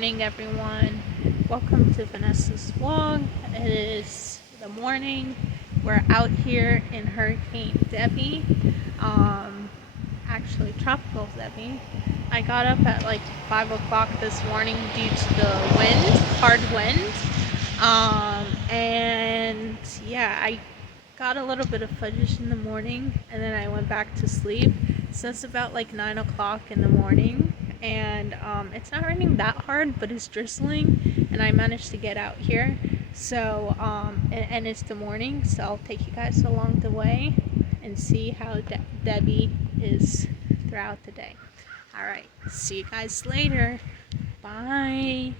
morning, everyone. Welcome to Vanessa's vlog. It is the morning. We're out here in Hurricane Debby. Actually, Tropical Debby. I got up at like 5 o'clock this morning due to the wind, hard wind. And yeah, I got a little bit of fudge in the morning and then I went back to sleep. So it's about like 9 o'clock in the morning. And it's not raining that hard, but it's drizzling, and I managed to get out here. So and it's the morning, so I'll take you guys along the way and see how Debby is throughout the day. All right, see you guys later. Bye.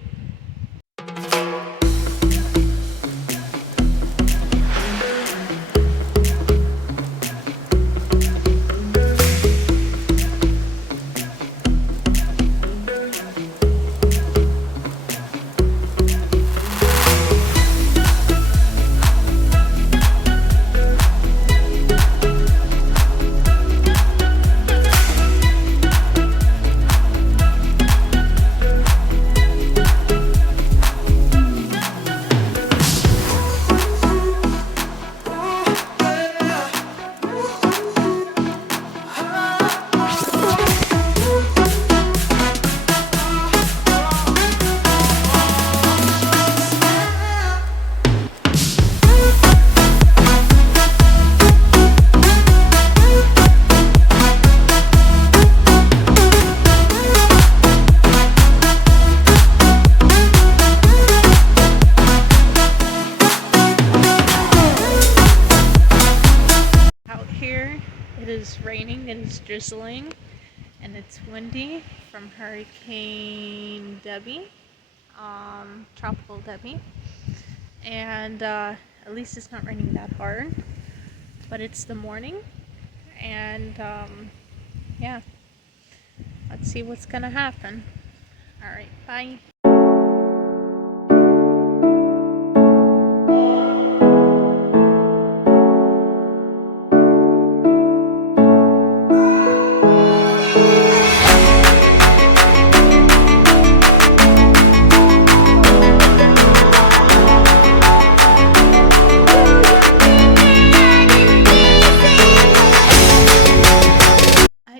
It is raining, it is drizzling, and it's windy from Hurricane Debby, Tropical Debby. And at least it's not raining that hard, but it's the morning, and yeah, let's see what's gonna happen. Alright, bye.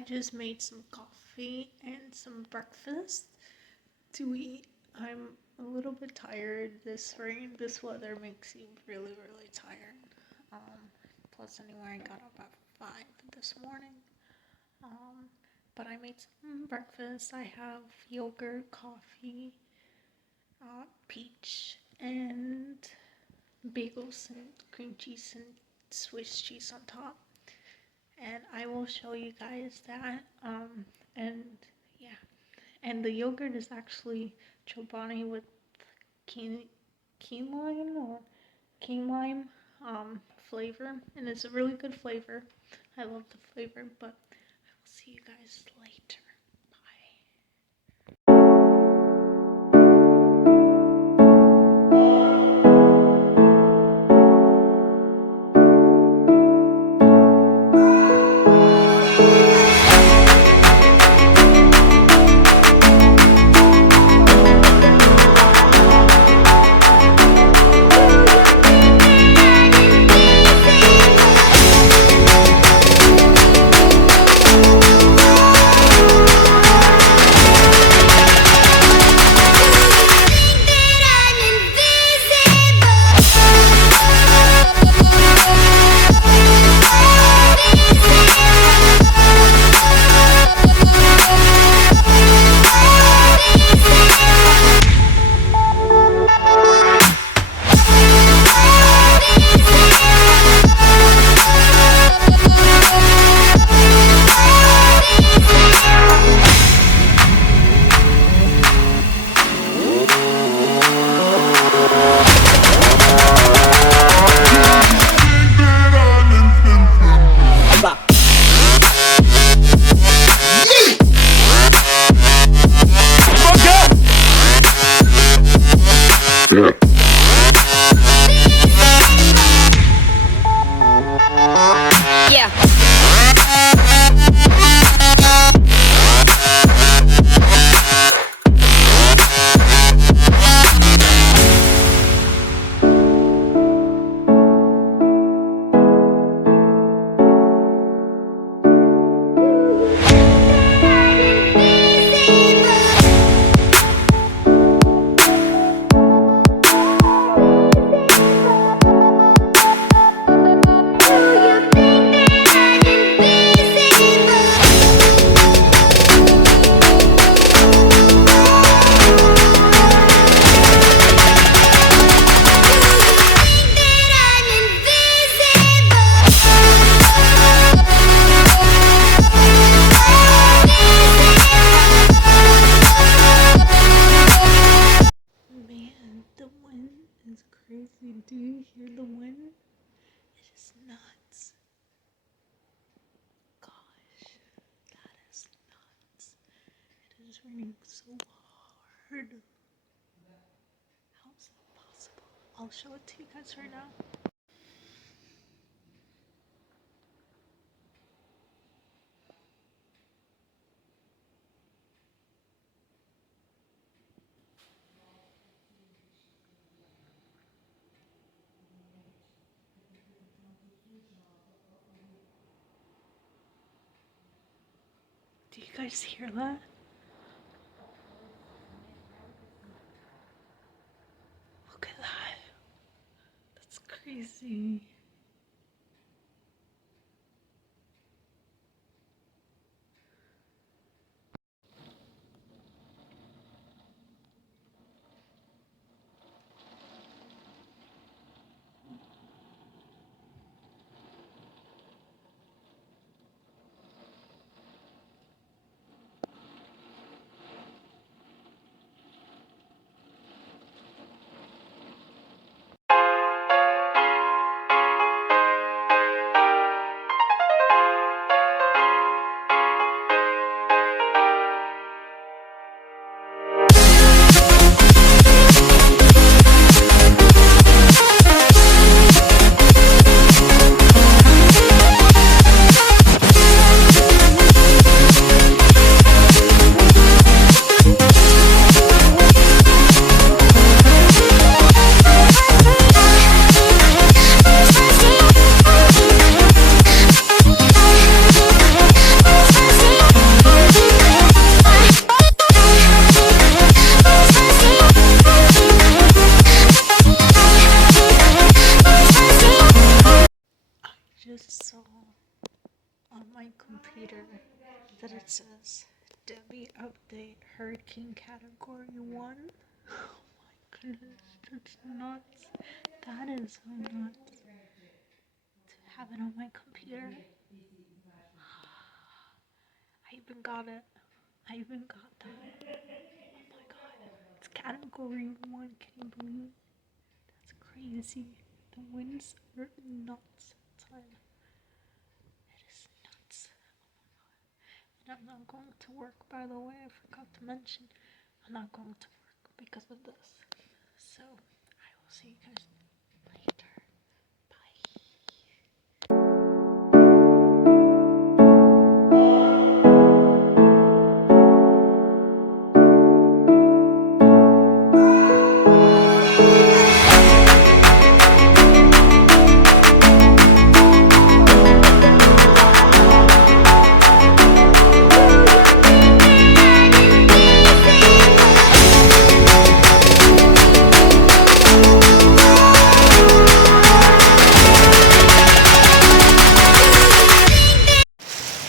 Just made some coffee and some breakfast to eat. I'm a little bit tired. This weather makes you really tired. Plus anyway, I got up at 5 this morning. But I made some breakfast. I have yogurt, coffee, peach, and bagels and cream cheese and Swiss cheese on top. And I will show you guys that. And yeah, and the yogurt is actually chobani with key lime flavor, and it's a really good flavor. I love the flavor, but I will see you guys later. Yeah. raining so hard. How is that possible? I'll show it to you guys right now. Do you guys hear that? Look at that. That's crazy. Just saw on my computer that it says Debby update Hurricane Category 1. Oh my goodness, that's nuts. That is so nuts. To have it on my computer. I even got it. I even got that. Oh my god. It's Category 1. Can you believe it? That's crazy. The winds are nuts outside. It is nuts. And I'm not going to work, by the way. I forgot to mention. I'm not going to work because of this. So, I will see you guys later.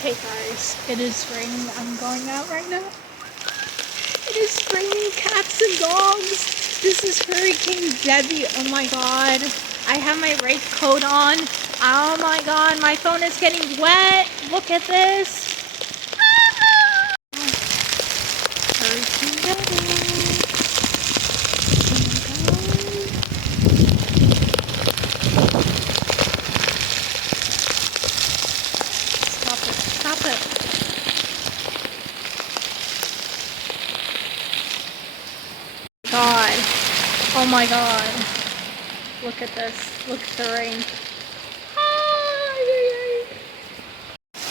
Hey guys, it is raining. I'm going out right now. It is raining cats and dogs. This is Hurricane Debby. Oh my god. I have my raincoat on. Oh my god, my phone is getting wet. Look at this. Hurricane Debby. Stop it. God. Oh my god. Look at this. Look at the rain.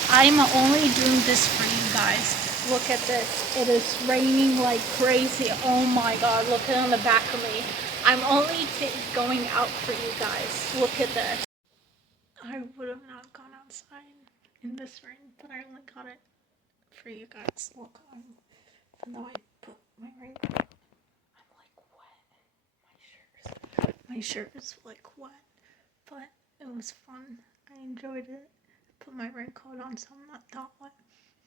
I'm only doing this for you guys. Look at this. It is raining like crazy. Oh my god. Look at it on the back of me. I'm only going out for you guys. Look at this. I would have not gone outside in this rain, but I only got it for you guys. Look, even though I put my raincoat, I'm like wet. My shirt is like wet, but it was fun. I enjoyed it. I put my raincoat on, so I'm not that wet,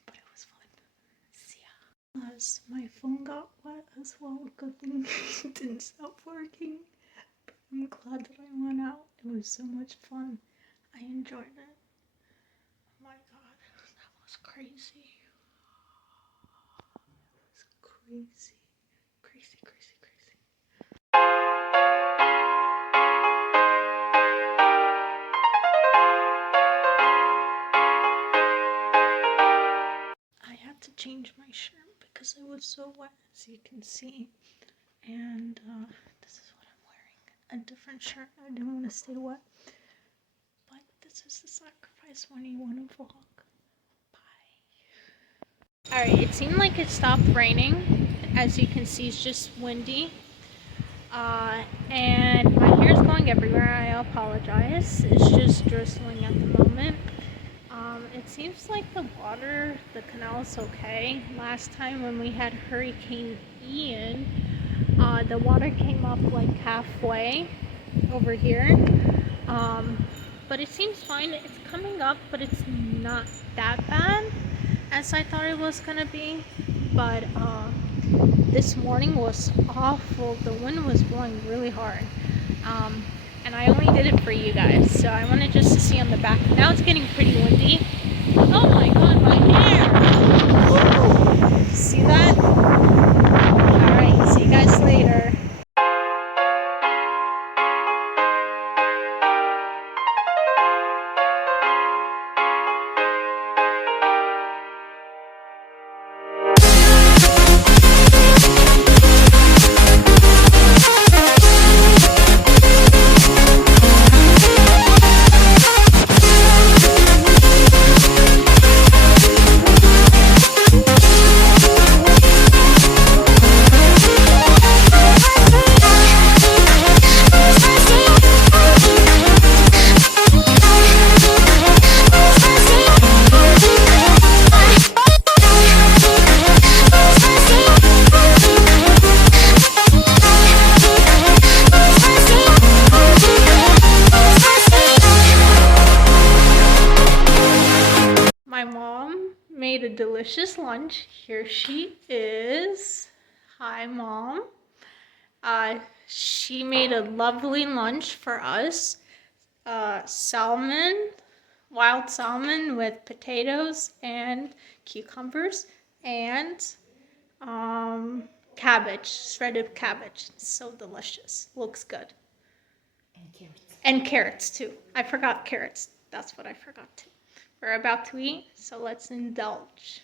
but it was fun. See ya. As my phone got wet as well. Good thing it didn't stop working. But I'm glad that I went out. It was so much fun. I enjoyed it. Oh my god, that was crazy. It was crazy. Crazy. I had to change my shirt because it was so wet, as you can see. And this is what I'm wearing, a different shirt. I didn't want to stay wet, but this is the sacrifice when you want to vlog. Bye. Alright, it seemed like it stopped raining. As you can see, it's just windy. And my hair is going everywhere. I apologize. It's just drizzling at the moment. It seems like the water, the canal is okay. Last time when we had Hurricane Ian, the water came up like halfway over here. But it seems fine. It's coming up, but it's not that bad as I thought it was gonna be. But this morning was awful. The wind was blowing really hard. And I only did it for you guys, so I wanted just to see on the back. Now it's getting pretty windy. Oh my god, my hair! Woo! See that? Alright, see you guys later. Made a delicious lunch. Here she is. Hi, Mom. She made a lovely lunch for us. Salmon, wild salmon with potatoes and cucumbers and cabbage, shredded cabbage. It's so delicious. Looks good. And carrots. And carrots too. I forgot carrots. That's what I forgot too. We're about to eat, so let's indulge.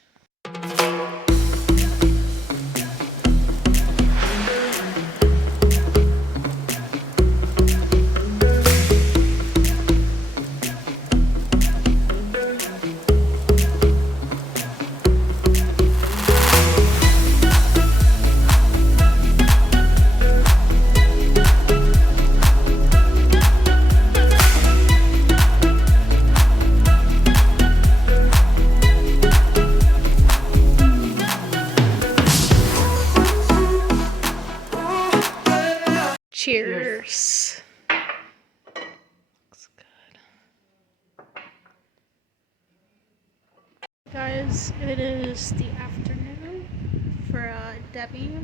Cheers. Looks good. Guys, it is the afternoon for Debbie.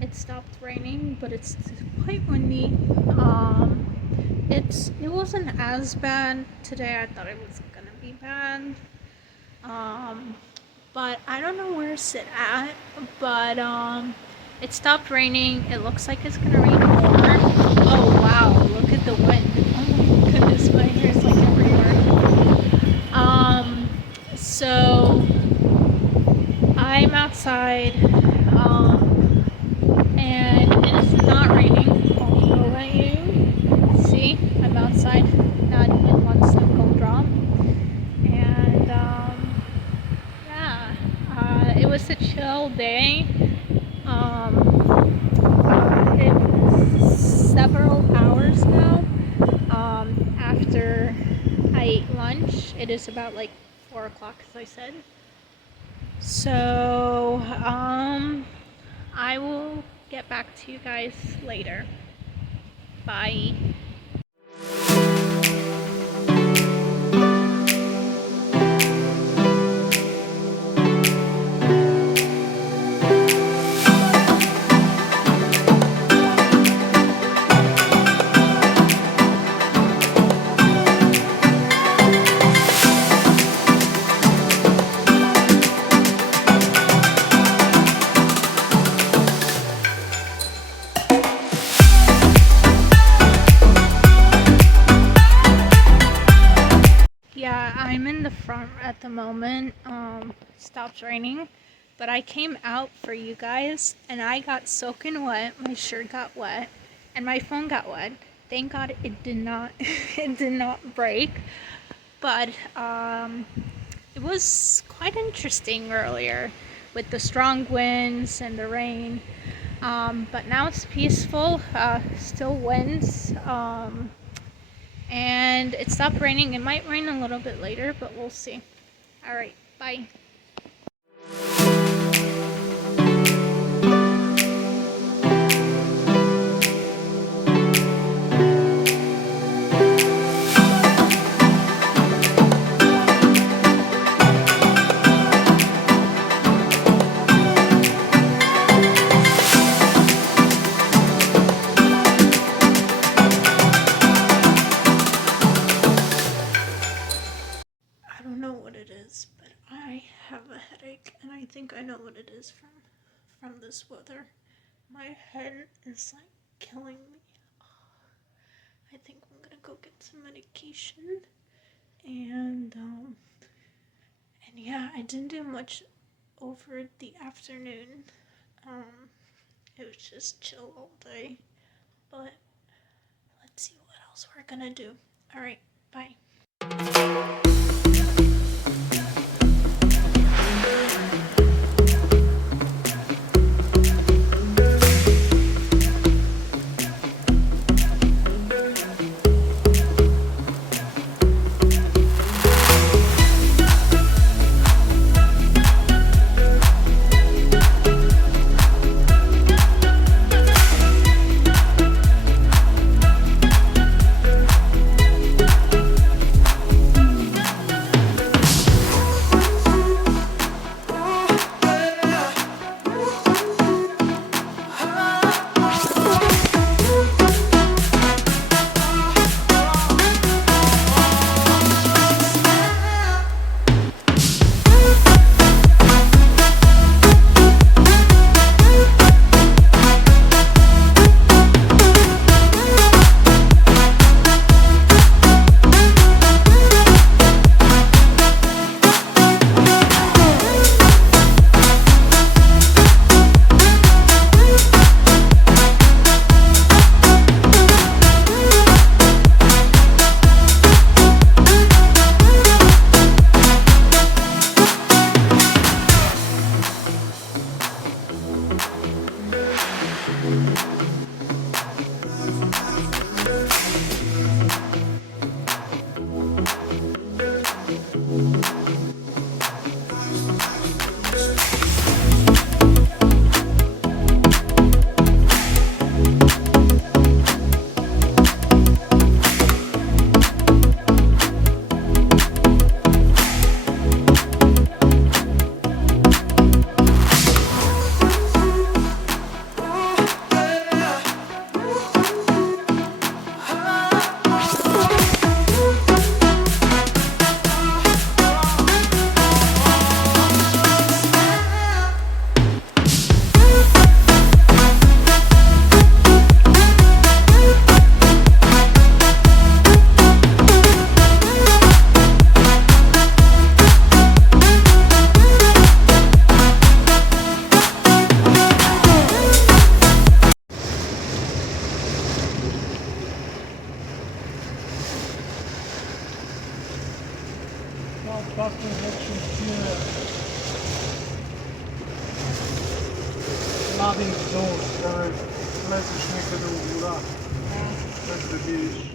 It stopped raining, but it's quite windy. It wasn't as bad today. I thought it was gonna be bad. But I don't know where it's at. But it stopped raining. It looks like it's gonna rain more. Oh wow, look at the wind. Oh my goodness, my hair is like everywhere. So I'm outside, and it is not raining. I'll show you. See, I'm outside, not even one single drop. And yeah, it was a chill day. It's several hours now after I ate lunch. It is about like 4 o'clock, as I said. So I will get back to you guys later. Bye. I'm in the front at the moment. Stopped raining. but I came out for you guys and I got soaking wet. My shirt got wet and my phone got wet. Thank God it did not it did not break. But it was quite interesting earlier with the strong winds and the rain. But now it's peaceful, still winds, and it stopped raining. It might rain a little bit later, but we'll see. All right, bye. I don't know what it is, but I have a headache, and I think I know what it is from this weather. My head is like killing me. I think I'm gonna go get some medication, and yeah, I didn't do much over the afternoon. Um, it was just chill all day, but let's see what else we're gonna do. All right, bye. Baktım hep şu Lading zones, daar lekker snikken doen, hoera. Lekker de bier.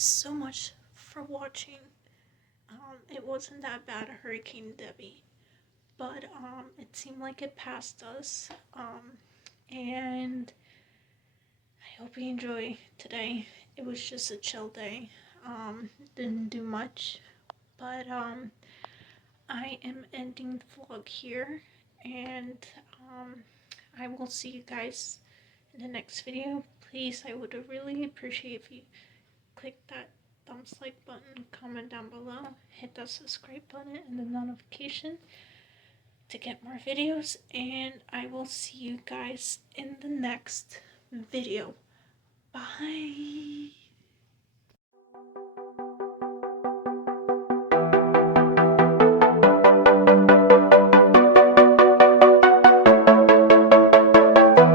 so much for watching. It wasn't that bad, Hurricane Debby, but it seemed like it passed us. And I hope you enjoy today. It was just a chill day. Didn't do much, but I am ending the vlog here, and I will see you guys in the next video. Please, I would really appreciate if you click that thumbs like button, comment down below, hit that subscribe button and the notification to get more videos, and I will see you guys in the next video. Bye.